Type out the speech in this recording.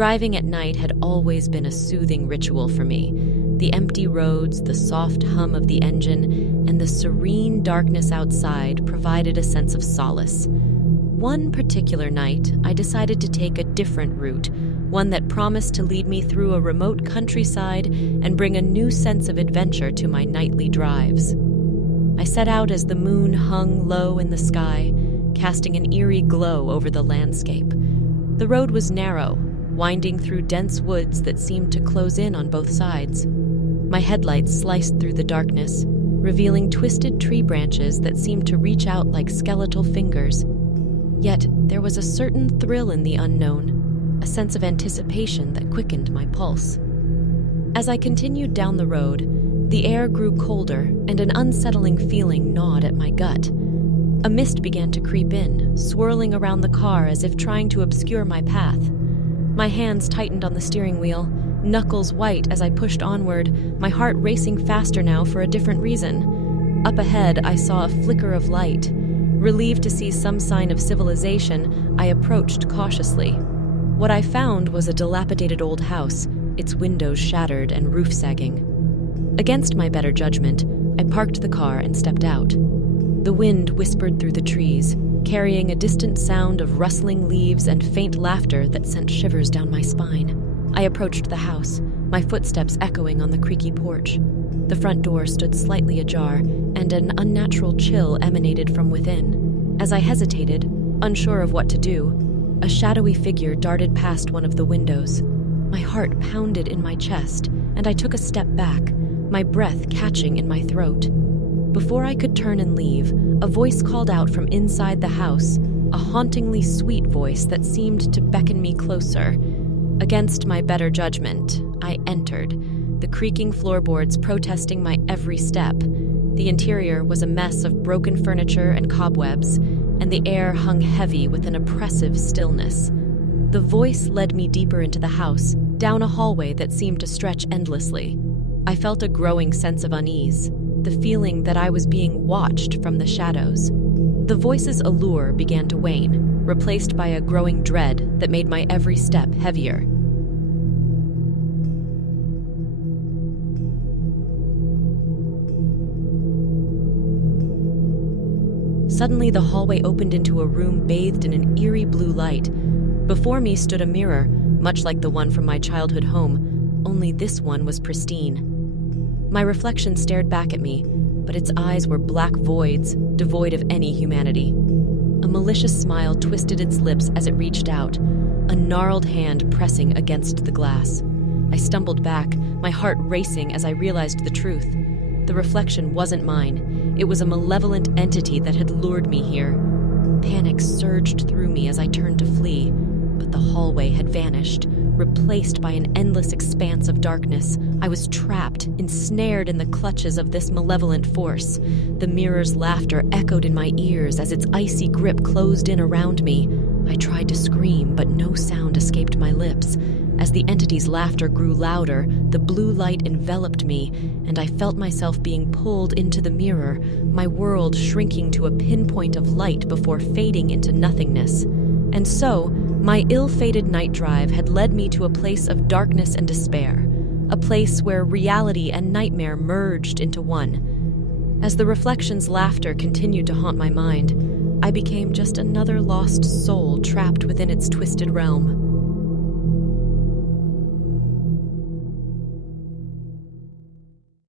Driving at night had always been a soothing ritual for me. The empty roads, the soft hum of the engine, and the serene darkness outside provided a sense of solace. One particular night, I decided to take a different route, one that promised to lead me through a remote countryside and bring a new sense of adventure to my nightly drives. I set out as the moon hung low in the sky, casting an eerie glow over the landscape. The road was narrow, winding through dense woods that seemed to close in on both sides. My headlights sliced through the darkness, revealing twisted tree branches that seemed to reach out like skeletal fingers. Yet there was a certain thrill in the unknown, a sense of anticipation that quickened my pulse. As I continued down the road, the air grew colder and an unsettling feeling gnawed at my gut. A mist began to creep in, swirling around the car as if trying to obscure my path. My hands tightened on the steering wheel, knuckles white as I pushed onward, my heart racing faster now for a different reason. Up ahead, I saw a flicker of light. Relieved to see some sign of civilization, I approached cautiously. What I found was a dilapidated old house, its windows shattered and roof sagging. Against my better judgment, I parked the car and stepped out. The wind whispered through the trees, carrying a distant sound of rustling leaves and faint laughter that sent shivers down my spine. I approached the house, my footsteps echoing on the creaky porch. The front door stood slightly ajar, and an unnatural chill emanated from within. As I hesitated, unsure of what to do, a shadowy figure darted past one of the windows. My heart pounded in my chest, and I took a step back, my breath catching in my throat. Before I could turn and leave, a voice called out from inside the house, a hauntingly sweet voice that seemed to beckon me closer. Against my better judgment, I entered, the creaking floorboards protesting my every step. The interior was a mess of broken furniture and cobwebs, and the air hung heavy with an oppressive stillness. The voice led me deeper into the house, down a hallway that seemed to stretch endlessly. I felt a growing sense of unease, the feeling that I was being watched from the shadows. The voice's allure began to wane, replaced by a growing dread that made my every step heavier. Suddenly, the hallway opened into a room bathed in an eerie blue light. Before me stood a mirror, much like the one from my childhood home, only this one was pristine. My reflection stared back at me, but its eyes were black voids, devoid of any humanity. A malicious smile twisted its lips as it reached out, a gnarled hand pressing against the glass. I stumbled back, my heart racing as I realized the truth. The reflection wasn't mine. It was a malevolent entity that had lured me here. Panic surged through me as I turned to flee, but the hallway had vanished, replaced by an endless expanse of darkness. I was trapped, ensnared in the clutches of this malevolent force. The mirror's laughter echoed in my ears as its icy grip closed in around me. I tried to scream, but no sound escaped my lips. As the entity's laughter grew louder, the blue light enveloped me, and I felt myself being pulled into the mirror, my world shrinking to a pinpoint of light before fading into nothingness. And so, my ill-fated night drive had led me to a place of darkness and despair, a place where reality and nightmare merged into one. As the reflection's laughter continued to haunt my mind, I became just another lost soul trapped within its twisted realm.